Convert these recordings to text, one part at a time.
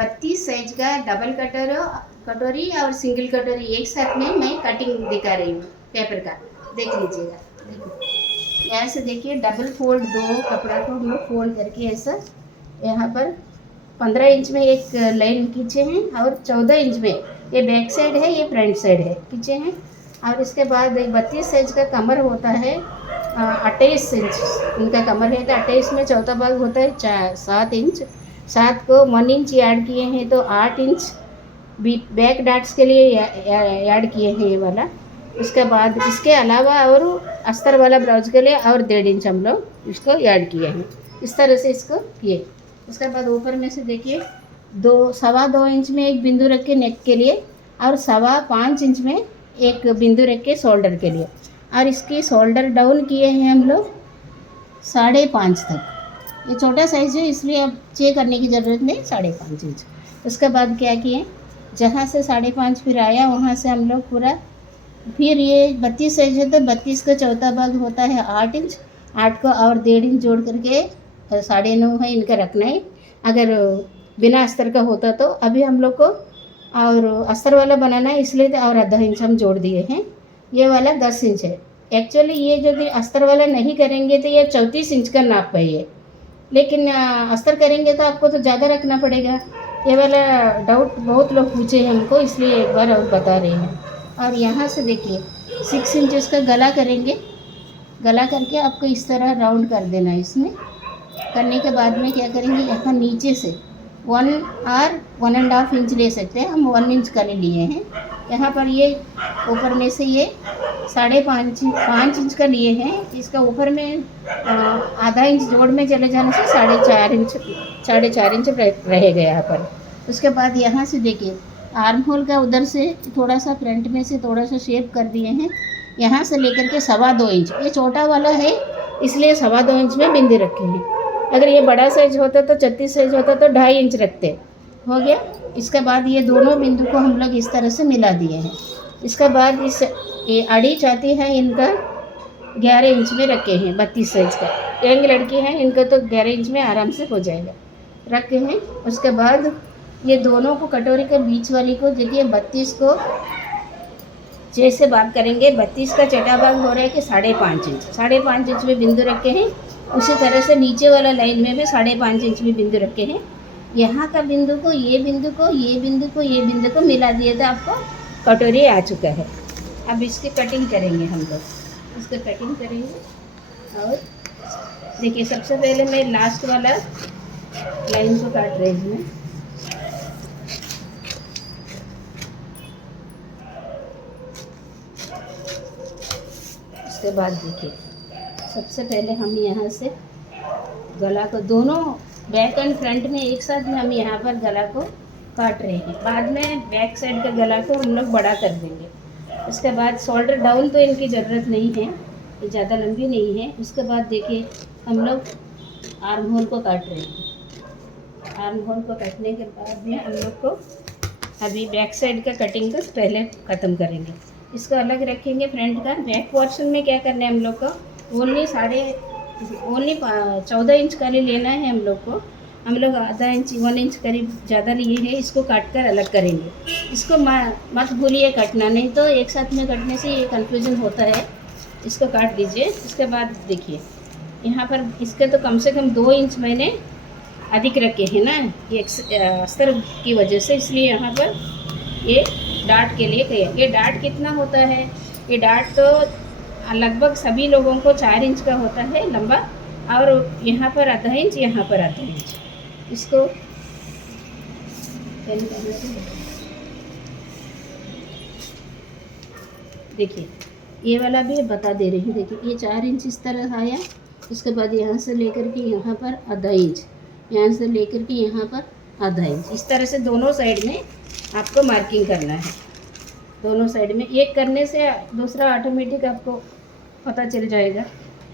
32 size का double कटोरी और सिंगल कटोरी एक साथ में मैं कटिंग दिखा रही हूँ पेपर का। देख लीजिएगा, देखिए यहाँ से देखिए डबल फोल्ड, दो कपड़ा को हम लोग फोल्ड करके ऐसा यहाँ पर 15 इंच में एक लाइन खींचे हैं और 14 इंच में ये बैक साइड है, ये फ्रंट साइड है, खींचे हैं। और इसके बाद 32 साइज का कमर होता है 28 इंच इनका कमर है, तो 28 में चौथा भाग होता है 7 इंच। 7 को 1 इंच ऐड किए हैं तो 8 इंच बैक डाट्स के लिए ऐड किए हैं ये वाला। उसके बाद इसके अलावा और अस्तर वाला ब्लाउज के लिए और 1.5 इंच हम लोग इसको ऐड किए हैं, इस तरह से इसको किए। उसके बाद ऊपर में से देखिए 2.25 इंच में एक बिंदु रख के नेक के लिए और 5.25 इंच में एक बिंदु रख के शोल्डर के लिए, और इसकी शोल्डर डाउन किए हैं हम लोग 5.5 तक। ये छोटा साइज है इसलिए अब चेक करने की ज़रूरत नहीं, 5.5 इंच। उसके बाद क्या किए, जहाँ से 5.5 फिर आया वहाँ से हम लोग पूरा, फिर ये 32 साइज है तो 32 का चौथा भाग होता है 8 इंच। 8 को और 1.5 इंच जोड़ करके 9.5 है इनका रखना है। अगर बिना अस्तर का होता तो अभी हम लोग को और अस्तर वाला बनाना है इसलिए तो और आधा इंच हम जोड़ दिए हैं। ये वाला 10 इंच है। एक्चुअली ये जो भी अस्तर वाला नहीं करेंगे तो ये 34 इंच का नाप है ये, लेकिन अस्तर करेंगे तो आपको तो ज़्यादा रखना पड़ेगा। ये वाला डाउट बहुत लोग पूछे हैं हमको, इसलिए एक बार और बता रहे हैं। और यहाँ से देखिए 6 इंचेस का गला करेंगे। गला करके आपको इस तरह राउंड कर देना है। इसमें करने के बाद में क्या करेंगे, यहाँ नीचे से 1 और 1.5 इंच ले सकते हैं, हम 1 इंच का लिए हैं। यहाँ पर ये ऊपर में से ये 5.5 इंच का लिए हैं, इसका ऊपर में आधा इंच जोड़ में चले जाने से 4.5 इंच रहेगा यहाँ पर। उसके बाद यहाँ से देखिए आर्म होल का उधर से थोड़ा सा फ्रंट में से थोड़ा सा शेप कर दिए हैं। यहाँ से लेकर के 2.25 इंच, ये छोटा वाला है इसलिए 2.25 इंच में बिंदी रखे हैं। अगर ये बड़ा साइज होता तो 36 साइज होता तो 2.5 इंच रखते, हो गया। इसके बाद ये दोनों बिंदु को हम लोग इस तरह से मिला दिए हैं। इसके बाद ये अड़ी चाहती है इनका 11 इंच में रखे हैं, 32 साइज का। यंग लड़की है इनका तो 11 इंच में आराम से हो जाएगा, रखे हैं। उसके बाद ये दोनों को कटोरी के बीच वाली को देखिए 32 को जैसे बात करेंगे, 32 का छठा भाग हो रहा है कि 5.5 इंच, 5.5 इंच में बिंदु रखे हैं। उसी तरह से नीचे वाला लाइन में भी 5.5 इंच में बिंदु रखे हैं। यहाँ का बिंदु को ये बिंदु को ये बिंदु को ये बिंदु को मिला दिए तो आपको कटोरी आ चुका है। अब इसकी कटिंग करेंगे हम लोग, इसको कटिंग करेंगे। और देखिए सबसे पहले मैं लास्ट वाला लाइन को काट रही हूँ। उसके बाद देखिए सबसे पहले हम यहाँ से गला को दोनों बैक एंड फ्रंट में एक साथ में हम यहाँ पर गला को काट रहे हैं। बाद में बैक साइड का गला को हम लोग बड़ा कर देंगे। उसके बाद शोल्डर डाउन तो इनकी ज़रूरत नहीं है, ये ज़्यादा लंबी नहीं है। उसके बाद देखिए हम लोग आर्म होल को काट रहे हैं। आर्म होल को काटने के बाद में हम लोग को अभी बैक साइड का कटिंग को पहले ख़त्म करेंगे। इसको अलग रखेंगे फ्रंट का। बैक पोर्शन में क्या करना है हम लोग को, ओनली 14 इंच करीब लेना है हम लोग को। हम लोग आधा इंच 1 इंच करीब ज़्यादा लिए हैं, इसको काट कर अलग करेंगे। इसको मत भूलिए काटना, नहीं तो एक साथ में कटने से ये कन्फ्यूज़न होता है। इसको काट दीजिए। उसके बाद देखिए यहाँ पर इसके तो कम से कम 2 इंच मैंने अधिक रखे हैं ना, ये अस्तर की वजह से, इसलिए यहाँ पर ये डाट के लिए कहिए। ये डाट कितना होता है, ये डाट तो लगभग सभी लोगों को 4 इंच का होता है लंबा, और यहाँ पर आधा इंच, यहाँ पर आधा इंच। इसको देखिए ये वाला भी बता दे रही हूँ। देखिए ये 4 इंच इस तरह आया। उसके बाद यहाँ से लेकर के यहाँ पर आधा इंच, यहाँ से लेकर के यहाँ पर आधा इंच, इस तरह से दोनों साइड में आपको मार्किंग करना है। दोनों साइड में एक करने से दूसरा ऑटोमेटिक आपको पता चल जाएगा।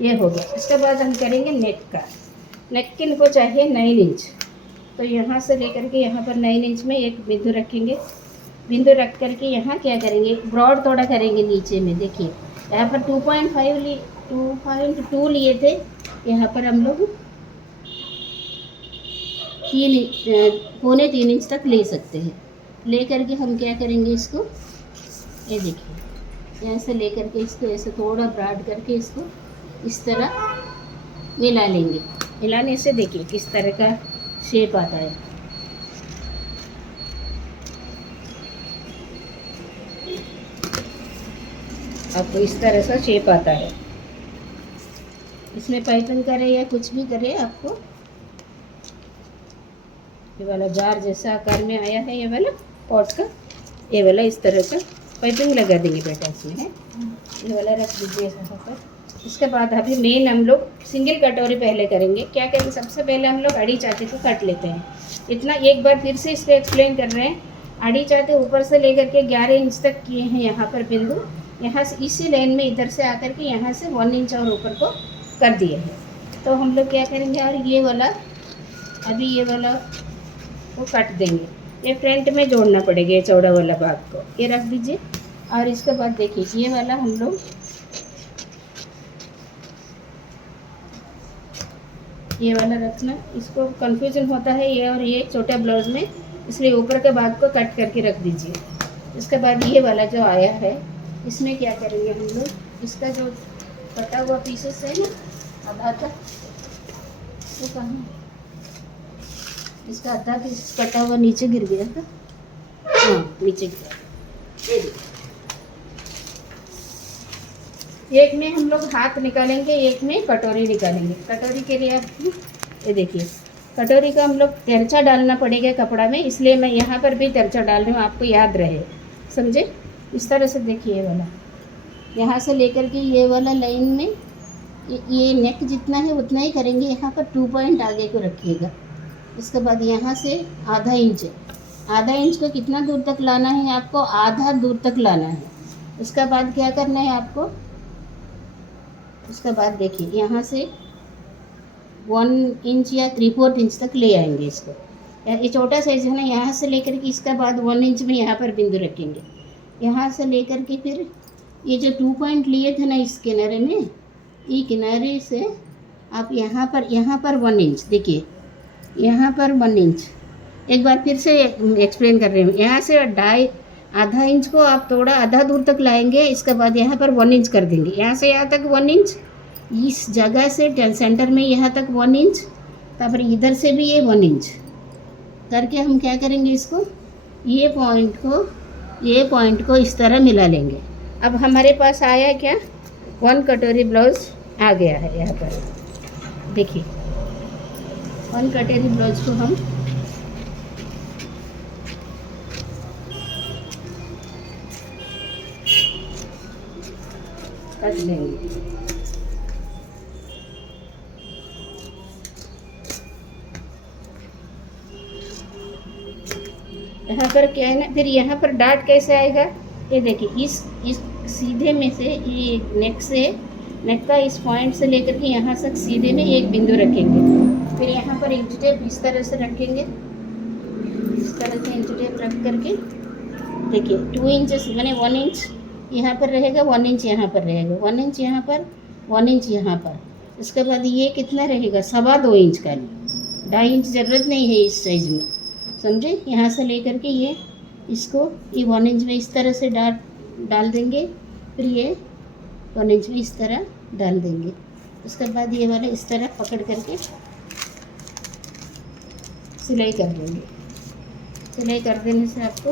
ये हो गया। इसके बाद हम करेंगे नेक का। नेक किन को चाहिए 9 इंच, तो यहाँ से लेकर के यहाँ पर 9 इंच में एक बिंदु रखेंगे। बिंदु रख करके यहाँ क्या करेंगे, ब्रॉड थोड़ा करेंगे नीचे में। देखिए यहाँ पर 2.2 लिए थे, यहाँ पर हम लोग पौने 3 इंच तक ले सकते हैं। ले करके हम क्या करेंगे इसको, ये देखिए यहाँ से ले करके इसको ऐसे थोड़ा ब्राड करके इसको इस तरह मिला लेंगे। मिलाने से देखिए किस तरह का शेप आता है। आपको इस तरह से शेप आता है। इसमें पाइपिंग करे या कुछ भी करे, आपको ये वाला जार जैसा आकार में आया है, ये वाला पॉट का, ये वाला इस तरह का पाइपिंग लगा देंगे बेटा इसमें, है ये वाला रख दीजिए यहाँ पर। इसके बाद अभी मेन हम लोग सिंगल कटोरी पहले करेंगे। क्या करेंगे, सबसे पहले हम लोग आड़ी चाटे को काट लेते हैं। इतना एक बार फिर से इसको एक्सप्लेन कर रहे हैं। आड़ी चाटे ऊपर से लेकर के 11 इंच तक किए हैं यहाँ पर बिंदु। यहाँ से इसी लाइन में इधर से आकर के यहाँ से 1 इंच और ऊपर को कर दिए हैं। तो हम लोग क्या करेंगे, और ये वाला अभी ये वाला वो काट देंगे। ये फ्रंट में जोड़ना पड़ेगा, ये चौड़ा वाला भाग को ये रख दीजिए। और इसके बाद देखिए ये वाला हम लोग ये वाला रखना, इसको कंफ्यूजन होता है ये और ये छोटा ब्लाउज में, इसलिए ऊपर के भाग को कट करके रख दीजिए। इसके बाद ये वाला जो आया है इसमें क्या करेंगे हम लोग, इसका जो कटा हुआ पीसेस है ना आधा तक, तो कहाँ इसका आधा पीस कटा हुआ नीचे गिर गया था, हाँ नीचे गिरा। ये देखिए, एक में हम लोग हाथ निकालेंगे, एक में कटोरी निकालेंगे। कटोरी के लिए आप ये देखिए, कटोरी का हम लोग तिरछा डालना पड़ेगा कपड़ा में, इसलिए मैं यहाँ पर भी तिरछा डाल रही हूँ, आपको याद रहे, समझे। इस तरह से देखिए ये वाला यहाँ से लेकर के ये वाला लाइन में ये नेक जितना है उतना ही करेंगे। यहाँ पर 2 पॉइंट आगे को रखिएगा। इसके बाद यहाँ से आधा इंच है, आधा इंच को कितना दूर तक लाना है आपको, आधा दूर तक लाना है। उसके बाद क्या करना है आपको, उसके बाद देखिए यहाँ से 1 इंच या 3/4 इंच तक ले आएंगे इसको। ये छोटा साइज है ना, यहाँ से लेकर के इसका बाद 1 इंच में यहाँ पर बिंदु रखेंगे। यहाँ से लेकर के फिर ये जो 2 पॉइंट लिए थे ना इस किनारे में, ये किनारे से आप यहाँ पर 1 इंच देखिए, यहाँ पर 1 इंच। एक बार फिर से एक्सप्लेन कर रही हूँ। यहाँ से आधा इंच को आप थोड़ा आधा दूर तक लाएंगे। इसके बाद यहाँ पर 1 इंच कर देंगे। यहाँ से यहाँ तक 1 इंच, इस जगह से सेंटर में यहाँ तक 1 इंच, तापर इधर से भी ये 1 इंच करके हम क्या करेंगे, इसको ये पॉइंट को इस तरह मिला लेंगे। अब हमारे पास आया क्या, 1 कटोरी ब्लाउज आ गया है। यहाँ पर देखिए 1 कटोरी ब्लाउज को हम कट लेंगे। यहाँ पर क्या है ना, फिर यहाँ पर डाट कैसे आएगा, ये देखिए इस सीधे में से ये नेक का इस पॉइंट से लेकर के यहाँ तक सीधे में एक बिंदु रखेंगे। फिर यहाँ पर इंच टेप इस तरह से रखेंगे, इस तरह से इंच टेप रख करके देखिए 2 इंचेस मैंने 1 इंच यहाँ पर रहेगा, 1 इंच यहाँ पर रहेगा, 1 इंच यहाँ पर, 1 इंच यहाँ पर। इसके बाद ये कितना रहेगा, 2.25 इंच का, 2.5 इंच ज़रूरत नहीं है इस साइज़ में, समझे। यहाँ से लेकर के ये इसको ये 1 इंच में इस तरह से डाल देंगे। फिर ये 1 इंच में इस तरह डाल देंगे। उसके बाद ये वाले इस तरह पकड़ करके सिलाई कर देंगे। सिलाई कर देने से आपको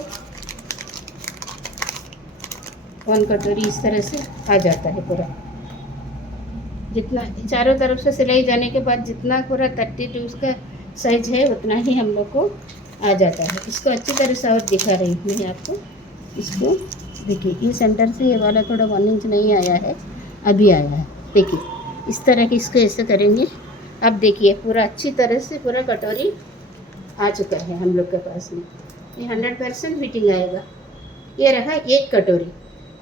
1 कटोरी इस तरह से आ जाता है पूरा। जितना चारों तरफ से सिलाई जाने के बाद जितना पूरा 32 का साइज है उतना ही हम लोग को आ जाता है। इसको अच्छी तरह से और दिखा रही हूँ मैं आपको। इसको देखिए ये सेंटर से ये वाला थोड़ा 1 इंच नहीं आया है, अभी आया है। देखिए इस तरह की इसको ऐसे करेंगे। अब देखिए पूरा अच्छी तरह से पूरा कटोरी आ चुका है हम लोग के पास में। ये 100% फिटिंग आएगा। ये रहा 1 कटोरी।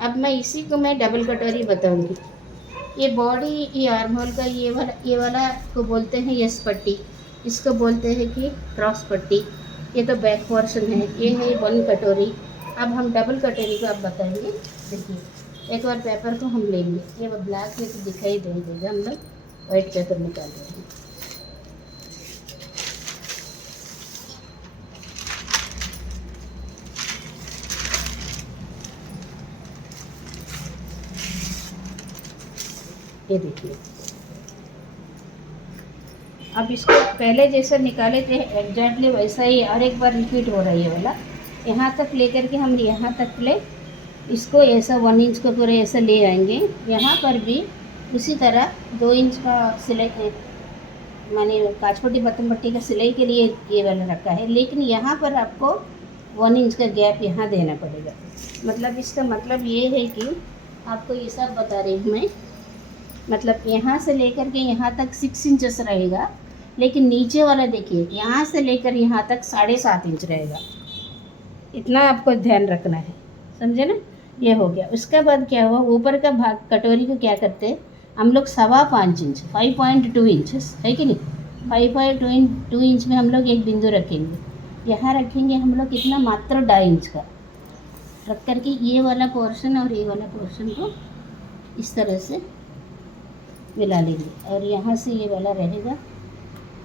अब मैं इसी को मैं डबल कटोरी बताऊंगी। ये बॉडी, ये आर्म होल का ये वाला को बोलते हैं यस पट्टी, इसको बोलते हैं कि क्रॉस पट्टी। ये तो बैक पोर्शन है। ये है 1 कटोरी। अब हम डबल कटोरी को आप बताएंगे। देखिए एक बार पेपर को हम लेंगे, ये वो ब्लैक में तो दिखाई दे देगा, हम लोग वाइट पेपर निकाल रहे हैं। ये देखिए, अब इसको पहले जैसा निकाले थे एग्जैक्टली वैसा ही और एक बार रिपीट हो रही है वाला। यहाँ तक लेकर के हम यहाँ तक ले इसको ऐसा 1 इंच का पूरे ऐसा ले आएंगे। यहाँ पर भी उसी तरह 2 इंच का सिलाई माने काचपट्टी बटन पट्टी का सिलाई के लिए ये वाला रखा है, लेकिन यहाँ पर आपको 1 इंच का गैप यहाँ देना पड़ेगा। मतलब इसका मतलब ये है कि आपको ये सब बता रही हूँ मैं, मतलब यहाँ से लेकर के यहाँ तक 6 इंचेस रहेगा, लेकिन नीचे वाला देखिए यहाँ से लेकर यहाँ तक 7.5 इंच रहेगा। इतना आपको ध्यान रखना है, समझे ना। ये हो गया। उसके बाद क्या हुआ, ऊपर का भाग कटोरी को क्या करते हैं हम लोग 5.25 इंच 5.2 इंचेस है कि नहीं, 5.2 इंच में हम लोग एक बिंदु रखेंगे। यहाँ रखेंगे हम लोग कितना, मात्र 2.5 इंच का रख करके ये वाला पोर्शन और ये वाला पोर्शन को इस तरह से मिला लेंगे, और यहाँ से ये वाला रहेगा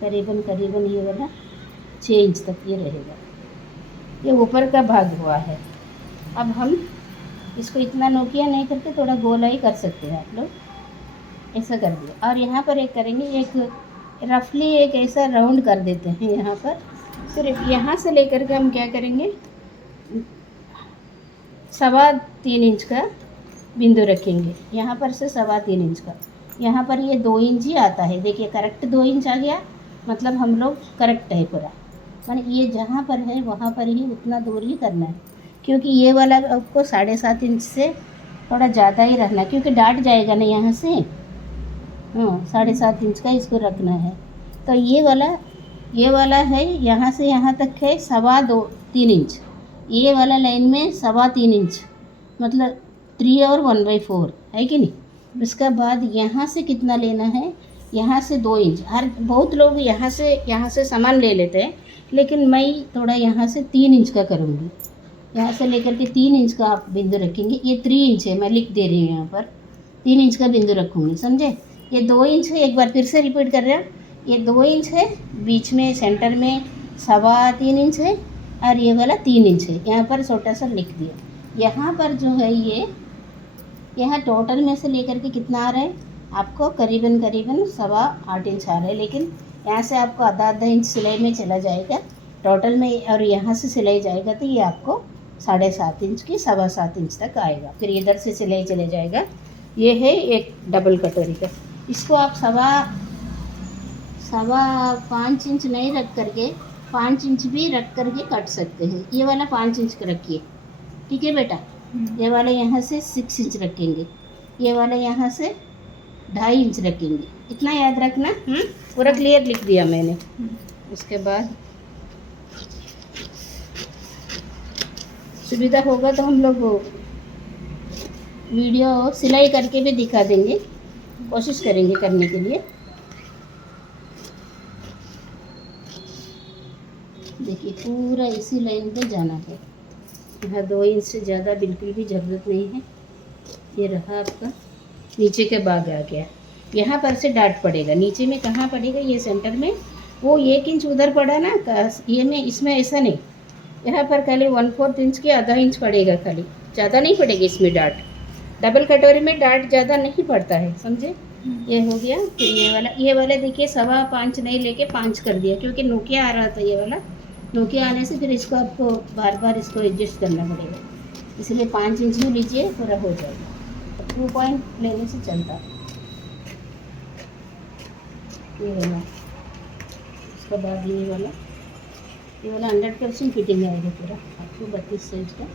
करीबन ये वाला 6 इंच तक ये रहेगा। ये ऊपर का भाग हुआ है। अब हम इसको इतना नोकिया नहीं करके थोड़ा गोलाई कर सकते हैं आप लोग, ऐसा कर दिया। और यहाँ पर एक करेंगे, एक रफली एक ऐसा राउंड कर देते हैं यहाँ पर। फिर यहाँ से लेकर के हम क्या करेंगे, 3.25 इंच का बिंदु रखेंगे। यहाँ पर से 3.25 इंच का, यहाँ पर ये 2 इंच ही आता है। देखिए करेक्ट 2 इंच आ गया, मतलब हम लोग करेक्ट है पूरा। माने ये जहाँ पर है वहाँ पर ही उतना दूर ही करना है, क्योंकि ये वाला आपको 7.5 इंच से थोड़ा ज़्यादा ही रखना, क्योंकि डाट जाएगा ना यहाँ से। हाँ, 7.5 इंच का इसको रखना है। तो ये वाला है यहाँ से यहाँ तक है 3.25 इंच। ये वाला लाइन में 3.25 इंच, मतलब 3 और 1/4 है कि नहीं। उसके बाद यहाँ से कितना लेना है, यहाँ से 2 इंच। बहुत लोग यहाँ से सामान ले लेते हैं, लेकिन मैं थोड़ा यहाँ से 3 इंच का करूँगी। यहाँ से लेकर के 3 इंच का आप बिंदु रखेंगे। ये 3 इंच है, मैं लिख दे रही हूँ यहाँ पर 3 इंच का बिंदु रखूँगी, समझे। ये 2 इंच है, एक बार फिर से रिपीट कर रहे हैं। ये 2 इंच है, बीच में सेंटर में 3.25 इंच है, और ये वाला 3 इंच है। यहाँ पर छोटा सा लिख दिया। यहाँ पर जो है ये यहाँ टोटल में से लेकर के कितना आ रहा है आपको, करीबन 8.25 इंच आ रहा है। लेकिन यहाँ से आपको आधा इंच सिलाई में चला जाएगा टोटल में, और यहाँ से सिलाई जाएगा तो ये आपको 7.5 इंच की 7.25 इंच तक आएगा। फिर इधर से सिलाई चले जाएगा। ये है एक डबल कटोरी का। इसको आप 5.25 इंच नहीं रख करके 5 इंच भी रख करके कट सकते हैं। ये वाला 5 इंच का रखिए, ठीक है बेटा। ये वाला यहाँ से 6 इंच रखेंगे, ये वाला यहाँ से 2.5 इंच रखेंगे। इतना याद रखना। पूरा क्लियर लिख दिया मैंने। उसके बाद सुविधा होगा तो हम लोग वीडियो सिलाई करके भी दिखा देंगे, कोशिश करेंगे करने के लिए। देखिए पूरा इसी लाइन पे जाना है। यहाँ 2 इंच से ज़्यादा बिल्कुल भी ज़रूरत नहीं है। ये रहा आपका नीचे के भाग आ गया। यहाँ पर से डाट पड़ेगा, नीचे में कहाँ पड़ेगा, ये सेंटर में। वो 1 इंच उधर पड़ा ना, ये में इसमें ऐसा नहीं, यहाँ पर खाली 1/4 इंच की आधा इंच पड़ेगा, खाली ज़्यादा नहीं पड़ेगी इसमें डाट। डबल कटोरी में डाट ज़्यादा नहीं पड़ता है, समझे। ये हो गया। फिर ये वाला देखिए 5.25 नहीं लेके 5 कर दिया, क्योंकि नोकिया आ रहा था। ये वाला नोकिया आने से फिर इसको आपको बार बार इसको एडजस्ट करना पड़ेगा, इसलिए 5 इंच में लीजिए, पूरा हो जाएगा। 2 पॉइंट लेने से चलता। ये वाला, उसके बाद ये वाला 100% फिटिंग आएगा पूरा आपको 32 इंच का।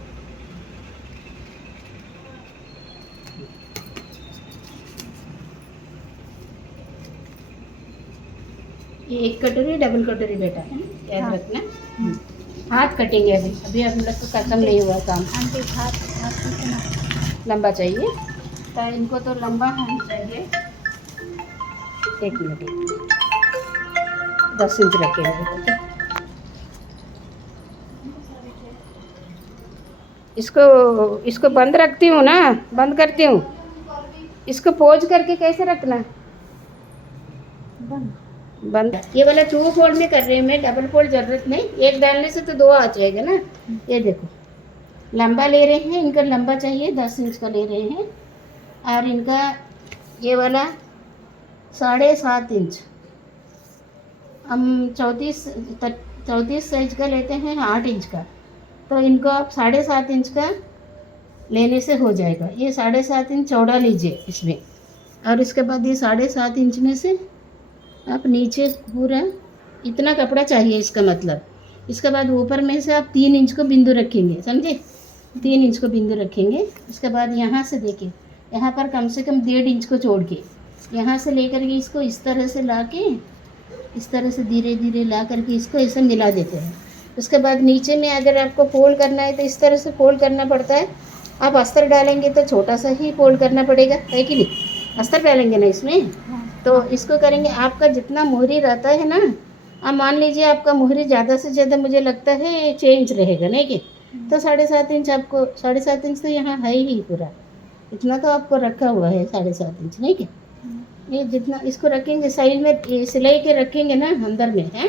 ये एक कटोरी डबल कटोरी बेटा है, याद रखना। हाथ कटेंगे अभी हम लोग को खत्म नहीं हुआ काम। हाथ लंबा चाहिए, तो इनको तो लंबा होना चाहिए। 1 मिनट, 10 इंच रखेंगे। इसको बंद रखती हूँ ना, बंद करती हूँ। इसको पोज करके कैसे रखना, बंद। ये वाला 2 फोल्ड में कर रही हूँ मैं, डबल फोल्ड जरूरत नहीं। एक डालने से तो 2 आ जाएगा ना। ये देखो लंबा ले रहे हैं, इनका लंबा चाहिए 10 इंच का ले रहे हैं, और इनका ये वाला 7.5 इंच, हम 34 साइज का लेते हैं, 8 इंच का, तो इनको आप 7.5 इंच का लेने से हो जाएगा। ये 7.5 इंच चौड़ा लीजिए इसमें, और इसके बाद ये 7.5 इंच में से आप नीचे पूरा इतना कपड़ा चाहिए इसका मतलब। इसके बाद ऊपर में से आप 3 इंच को बिंदु रखेंगे, समझे? 3 इंच को बिंदु रखेंगे। इसके बाद यहाँ से देखिए, यहाँ पर कम से कम 1.5 इंच को छोड़ के यहाँ से लेकर के इसको इस तरह से ला के, इस तरह से धीरे धीरे ला करके इसको ऐसे मिला देते हैं। उसके बाद नीचे में अगर आपको फोल्ड करना है तो इस तरह से फोल्ड करना पड़ता है। आप अस्तर डालेंगे तो छोटा सा ही फोल्ड करना पड़ेगा, है कि नहीं? अस्तर डालेंगे ना इसमें, तो इसको करेंगे। आपका जितना मोहरी रहता है ना, आप मान लीजिए आपका मोहरी ज़्यादा से ज़्यादा मुझे लगता है 6 इंच रहेगा, नहीं कि? तो 7.5 इंच आपको, 7.5 इंच तो यहाँ है ही पूरा, इतना तो आपको रखा हुआ है 7.5 इंच, नहीं कि? ये जितना इसको रखेंगे साइड में, ये सिलाई के रखेंगे ना अंदर में, है?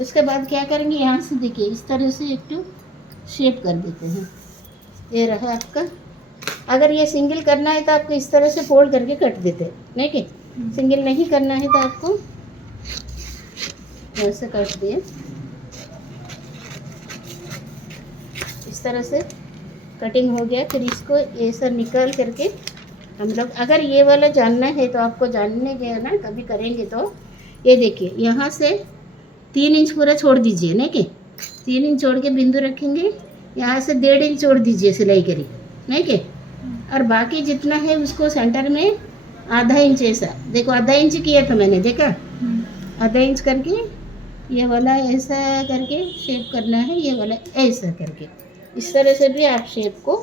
उसके बाद क्या करेंगे, यहाँ से देखिए इस तरह से एक टू शेप कर देते हैं। ये रहा आपका। अगर ये सिंगल करना है तो आपको इस तरह से फोल्ड करके कट देते हैं, नहीं कि? सिंगल नहीं करना है तो आपको ऐसे कट दिए, इस तरह से कटिंग हो गया। फिर इसको ऐसा निकाल करके हम लोग, अगर ये वाला जानना है तो आपको जानने गया ना कभी करेंगे तो ये देखिए, यहाँ से 3 इंच पूरा छोड़ दीजिए, नहीं कि? 3 इंच छोड़ के बिंदु रखेंगे, यहाँ से 1.5 इंच छोड़ दीजिए सिलाई करी, नहीं कि? और बाकी जितना है उसको सेंटर में आधा इंच ऐसा, देखो आधा इंच किया था मैंने, देखा? आधा इंच करके ये वाला ऐसा करके शेप करना है, ये वाला ऐसा करके। इस तरह से भी आप शेप को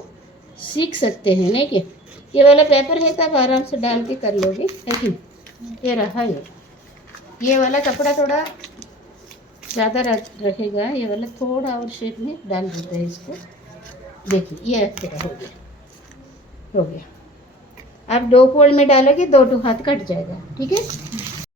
सीख सकते हैं, नहीं कि? ये वाला पेपर है तो आप आराम से डाल के कर लोगे, है कि? ये रहा ये वाला कपड़ा थोड़ा ज़्यादा रहेगा, ये वाला थोड़ा और शेप में डाल देते हैं इसको। देखिए ये हो गया। आप 2 फोल्ड में डालोगे, 2 हाथ कट जाएगा, ठीक है?